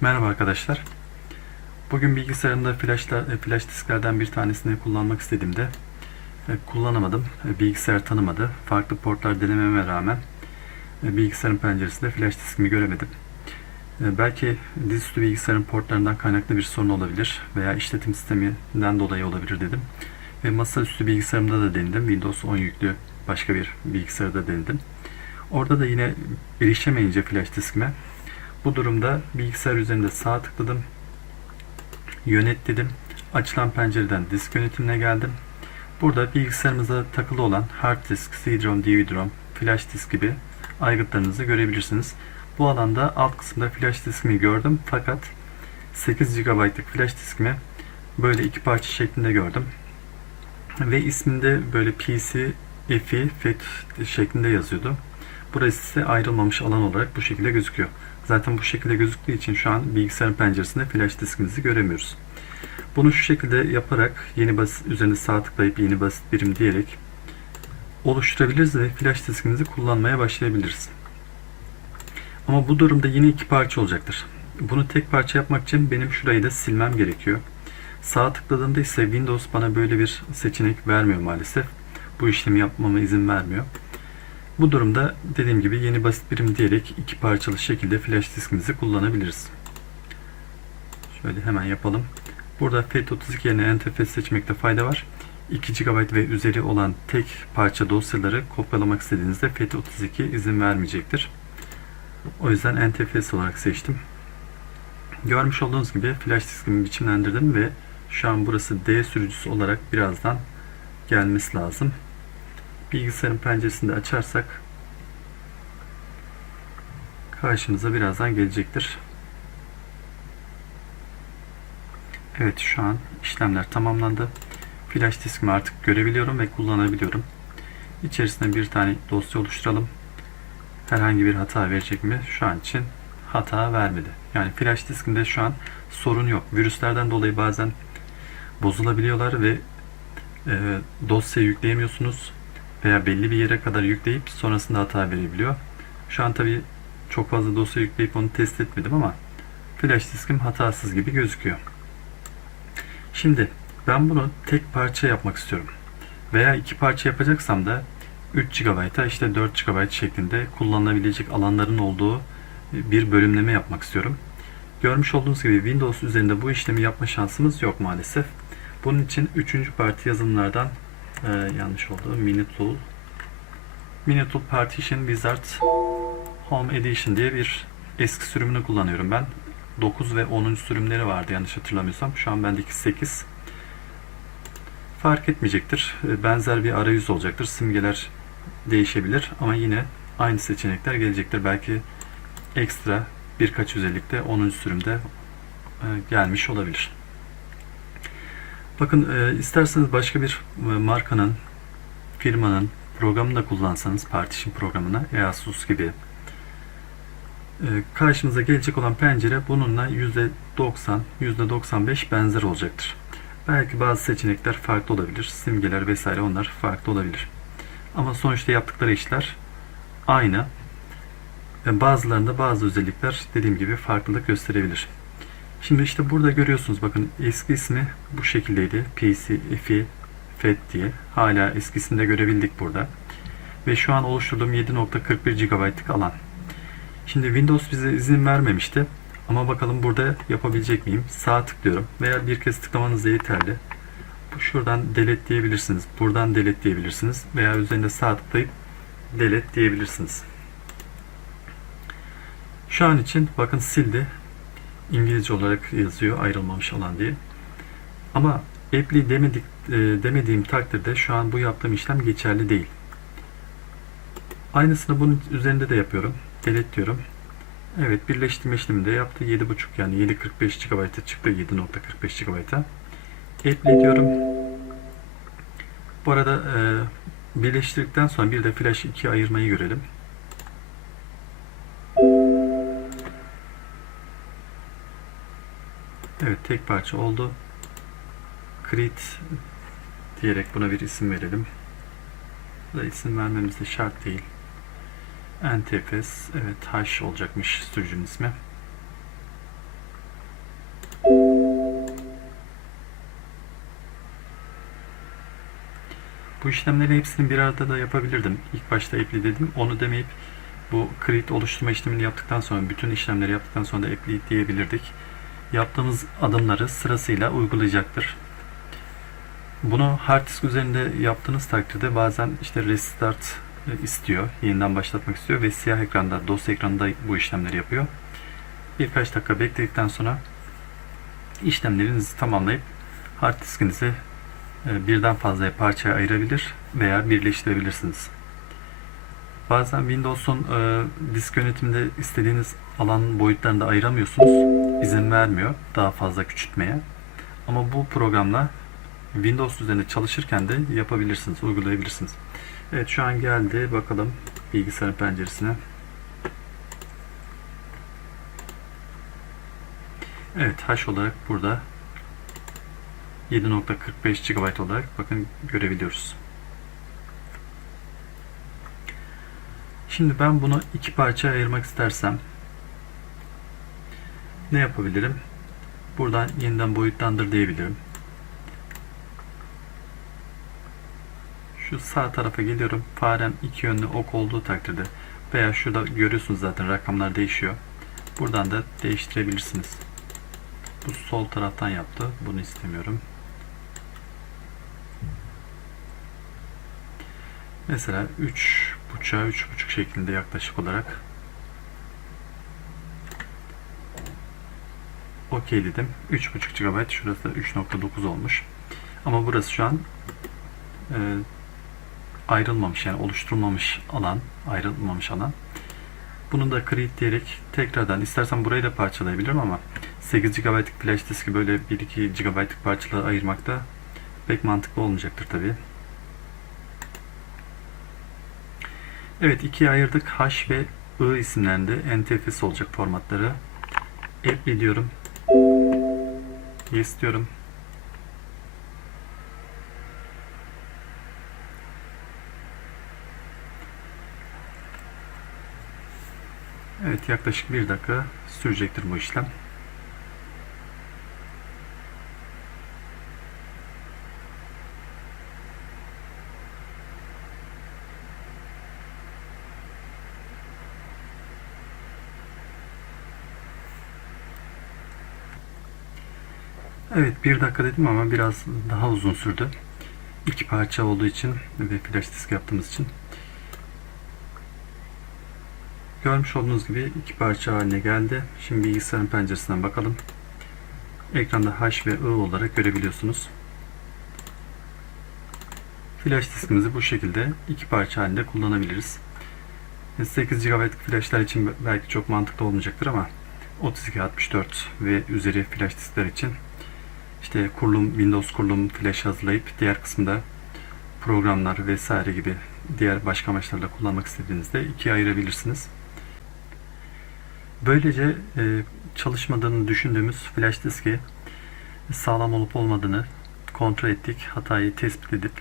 Merhaba arkadaşlar. Bugün bilgisayarımda e, flash disklerden bir tanesini kullanmak istediğimde e, kullanamadım. E, Bilgisayar tanımadı. Farklı portlar denememe rağmen bilgisayarın penceresinde flash diskimi göremedim. Belki dizüstü bilgisayarın portlarından kaynaklı bir sorun olabilir veya işletim sisteminden dolayı olabilir dedim. Ve masaüstü bilgisayarımda da denedim. Windows 10 yüklü başka bir bilgisayarda denedim. Orada da yine erişemeyince flash diskime bu durumda bilgisayar üzerinde sağ tıkladım. Yönet dedim. Açılan pencereden disk yönetimine geldim. Burada bilgisayarımıza takılı olan hard disk, CD-ROM, DVD-ROM, flash disk gibi aygıtlarınızı görebilirsiniz. Bu alanda alt kısımda flash diskimi gördüm fakat 8 GB'lık flash diskimi böyle iki parça şeklinde gördüm. Ve isminde böyle PC, FI, FAT şeklinde yazıyordu. Burası ise ayrılmamış alan olarak bu şekilde gözüküyor. Zaten bu şekilde gözüktüğü için şu an bilgisayarın penceresinde flash diskimizi göremiyoruz. Bunu şu şekilde yaparak yeni basit üzerine sağ tıklayıp yeni basit birim diyerek oluşturabiliriz ve flash diskimizi kullanmaya başlayabiliriz. Ama bu durumda yine iki parça olacaktır. Bunu tek parça yapmak için benim şurayı da silmem gerekiyor. Sağ tıkladığımda ise Windows bana böyle bir seçenek vermiyor maalesef. Bu işlemi yapmama izin vermiyor. Bu durumda dediğim gibi yeni basit birim diyerek iki parçalı şekilde flash diskimizi kullanabiliriz. Şöyle hemen yapalım. Burada FAT32 yerine NTFS seçmekte fayda var. 2 GB ve üzeri olan tek parça dosyaları kopyalamak istediğinizde FAT32 izin vermeyecektir. O yüzden NTFS olarak seçtim. Görmüş olduğunuz gibi flash diskimi biçimlendirdim ve şu an burası D sürücüsü olarak birazdan gelmesi lazım. Bilgisayarın penceresinde açarsak karşımıza birazdan gelecektir. Evet şu an işlemler tamamlandı. Flash diskimi artık görebiliyorum ve kullanabiliyorum. İçerisine bir tane dosya oluşturalım. Herhangi bir hata verecek mi? Şu an için hata vermedi. Yani flash diskinde şu an sorun yok. Virüslerden dolayı bazen bozulabiliyorlar ve e, dosya yükleyemiyorsunuz veya belli bir yere kadar yükleyip sonrasında hata verebiliyor. Şu an tabi çok fazla dosya yükleyip onu test etmedim ama flash diskim hatasız gibi gözüküyor. Şimdi ben bunu tek parça yapmak istiyorum. Veya iki parça yapacaksam da 3 GB'a işte 4 GB şeklinde kullanılabilecek alanların olduğu bir bölümleme yapmak istiyorum. Görmüş olduğunuz gibi Windows üzerinde bu işlemi yapma şansımız yok maalesef. Bunun için 3. parti yazılımlardan e, yanlış oldu. Minitool Minitool Partition Wizard Home Edition diye bir eski sürümünü kullanıyorum ben. 9 ve 10. sürümleri vardı yanlış hatırlamıyorsam. Şu an bendeki 8. Fark etmeyecektir. E, Benzer bir arayüz olacaktır. Simgeler değişebilir ama yine aynı seçenekler gelecektir. Belki ekstra birkaç özellikte 10. sürümde e, gelmiş olabilir. Bakın e, isterseniz başka bir e, markanın, firmanın programını da kullansanız partition programına Asus gibi e, karşımıza gelecek olan pencere bununla %90, %95 benzer olacaktır. Belki bazı seçenekler farklı olabilir. Simgeler vesaire onlar farklı olabilir. Ama sonuçta yaptıkları işler aynı. Bazılarında bazı özellikler dediğim gibi farklılık gösterebilir. Şimdi işte burada görüyorsunuz bakın eski ismi bu şekildeydi. PC, FI, FET diye. Hala eskisini de görebildik burada. Ve şu an oluşturduğum 7.41 GB'lık alan. Şimdi Windows bize izin vermemişti. Ama bakalım burada yapabilecek miyim? Sağ tıklıyorum veya bir kez tıklamanız da yeterli. Şuradan delete diyebilirsiniz. Buradan delete diyebilirsiniz. Veya üzerinde sağ tıklayıp delete diyebilirsiniz. Şu an için bakın sildi. İngilizce olarak yazıyor ayrılmamış olan diye. Ama apply demedik, e, demediğim takdirde şu an bu yaptığım işlem geçerli değil. Aynısını bunun üzerinde de yapıyorum. Delete diyorum. Evet birleştirme işlemi de yaptı. 7.5 yani 7.45 GB'a çıktı 7.45 GB'a. Apply diyorum. Bu arada e, birleştirdikten sonra bir de flash 2 ayırmayı görelim. tek parça oldu. Create diyerek buna bir isim verelim. Burada isim vermemiz de şart değil. Entefes, evet hash olacakmış sürücünün ismi. Bu işlemleri hepsini bir arada da yapabilirdim. İlk başta apply dedim. Onu demeyip bu create oluşturma işlemini yaptıktan sonra, bütün işlemleri yaptıktan sonra da apply diyebilirdik. Yaptığımız adımları sırasıyla uygulayacaktır. Bunu hard disk üzerinde yaptığınız takdirde bazen işte restart e, istiyor, yeniden başlatmak istiyor ve siyah ekranda, dosya ekranında bu işlemleri yapıyor. Birkaç dakika bekledikten sonra işlemlerinizi tamamlayıp hard diskinizi e, birden fazla parçaya ayırabilir veya birleştirebilirsiniz. Bazen Windows'un e, disk yönetiminde istediğiniz alan boyutlarını da ayıramıyorsunuz. İzin vermiyor daha fazla küçültmeye. Ama bu programla Windows üzerinde çalışırken de yapabilirsiniz, uygulayabilirsiniz. Evet şu an geldi. Bakalım bilgisayarın penceresine. Evet hash olarak burada 7.45 GB olarak bakın görebiliyoruz. Şimdi ben bunu iki parçaya ayırmak istersem ne yapabilirim? Buradan yeniden boyutlandır diyebilirim. Şu sağ tarafa geliyorum. Farem iki yönlü ok olduğu takdirde veya şurada görüyorsunuz zaten rakamlar değişiyor. Buradan da değiştirebilirsiniz. Bu sol taraftan yaptı. Bunu istemiyorum. Mesela 3 buçuğa 3 buçuk şeklinde yaklaşık olarak OK dedim. 3.5 GB şurası da 3.9 olmuş. Ama burası şu an e, ayrılmamış yani oluşturulmamış alan, ayrılmamış alan. Bunu da create diyerek tekrardan istersen burayı da parçalayabilirim ama 8 GB'lık flash diski böyle 1-2 GB'lık parçalara ayırmak da pek mantıklı olmayacaktır tabi. Evet ikiye ayırdık. H ve I isimlerinde NTFS olacak formatları. Apply diyorum. Yes diyorum. Evet yaklaşık bir dakika sürecektir bu işlem. Evet bir dakika dedim ama biraz daha uzun sürdü. İki parça olduğu için ve flash disk yaptığımız için. Görmüş olduğunuz gibi iki parça haline geldi. Şimdi bilgisayarın penceresinden bakalım. Ekranda H ve I olarak görebiliyorsunuz. Flash diskimizi bu şekilde iki parça halinde kullanabiliriz. 8 GB flashlar için belki çok mantıklı olmayacaktır ama 32, 64 ve üzeri flash diskler için işte kurulum, Windows kurulum flash hazırlayıp diğer kısımda programlar vesaire gibi diğer başka amaçlarla kullanmak istediğinizde ikiye ayırabilirsiniz. Böylece e, çalışmadığını düşündüğümüz flash diski sağlam olup olmadığını kontrol ettik. Hatayı tespit edip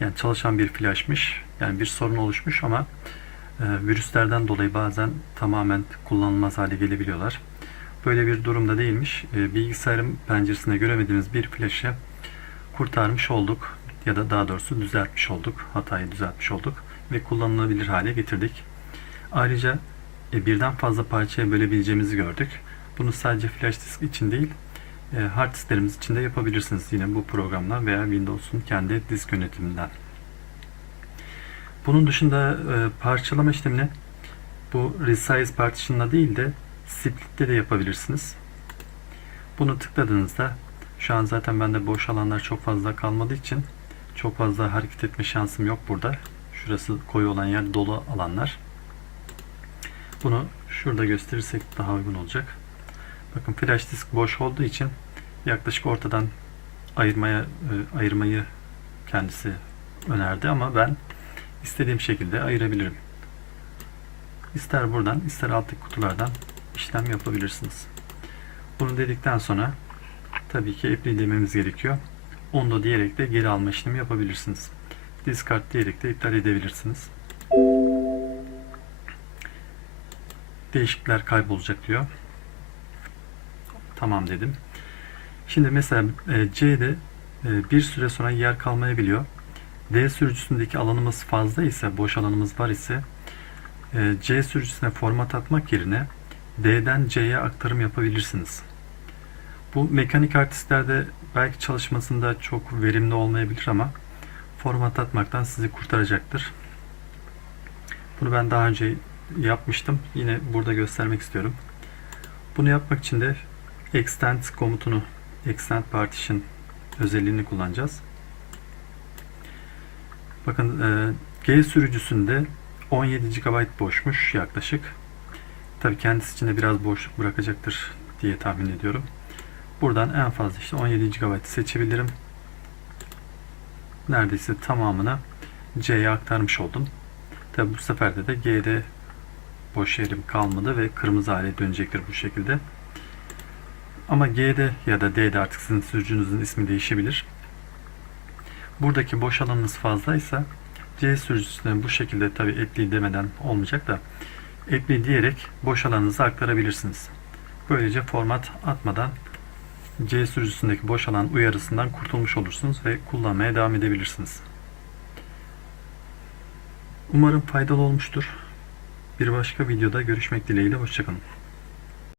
yani çalışan bir flashmış. Yani bir sorun oluşmuş ama e, virüslerden dolayı bazen tamamen kullanılmaz hale gelebiliyorlar. Böyle bir durumda değilmiş. E, bilgisayarın penceresinde göremediğimiz bir flash'ı kurtarmış olduk ya da daha doğrusu düzeltmiş olduk. Hatayı düzeltmiş olduk ve kullanılabilir hale getirdik. Ayrıca e, birden fazla parçaya bölebileceğimizi gördük. Bunu sadece flash disk için değil, e, hard disklerimiz için de yapabilirsiniz yine bu programla veya Windows'un kendi disk yönetiminden. Bunun dışında e, parçalama işlemini bu resize partition'la değil de split'te de yapabilirsiniz. Bunu tıkladığınızda şu an zaten bende boş alanlar çok fazla kalmadığı için çok fazla hareket etme şansım yok burada. Şurası koyu olan yer dolu alanlar. Bunu şurada gösterirsek daha uygun olacak. Bakın flash disk boş olduğu için yaklaşık ortadan ayırmaya e, ayırmayı kendisi önerdi ama ben istediğim şekilde ayırabilirim. İster buradan ister alttaki kutulardan işlem yapabilirsiniz. Bunu dedikten sonra tabii ki apply dememiz gerekiyor. Onu diyerek de geri alma işlemi yapabilirsiniz. Discard diyerek de iptal edebilirsiniz. Değişiklikler kaybolacak diyor. Tamam dedim. Şimdi mesela e, C'de e, bir süre sonra yer kalmayabiliyor. D sürücüsündeki alanımız fazla ise, boş alanımız var ise e, C sürücüsüne format atmak yerine D'den C'ye aktarım yapabilirsiniz. Bu mekanik artistlerde belki çalışmasında çok verimli olmayabilir ama format atmaktan sizi kurtaracaktır. Bunu ben daha önce yapmıştım. Yine burada göstermek istiyorum. Bunu yapmak için de extend komutunu, extend partition özelliğini kullanacağız. Bakın e, G sürücüsünde 17 GB boşmuş yaklaşık. Tabi kendisi için de biraz boşluk bırakacaktır diye tahmin ediyorum. Buradan en fazla işte 17 GB seçebilirim. Neredeyse tamamını C'ye aktarmış oldum. Tabi bu sefer de de G'de boş yerim kalmadı ve kırmızı hale dönecektir bu şekilde. Ama G'de ya da D'de artık sizin sürücünüzün ismi değişebilir. Buradaki boş alanınız fazlaysa C sürücüsüne bu şekilde tabi etli demeden olmayacak da etli diyerek boş alanınızı aktarabilirsiniz. Böylece format atmadan C sürücüsündeki boş alan uyarısından kurtulmuş olursunuz ve kullanmaya devam edebilirsiniz. Umarım faydalı olmuştur. Bir başka videoda görüşmek dileğiyle. Hoşçakalın.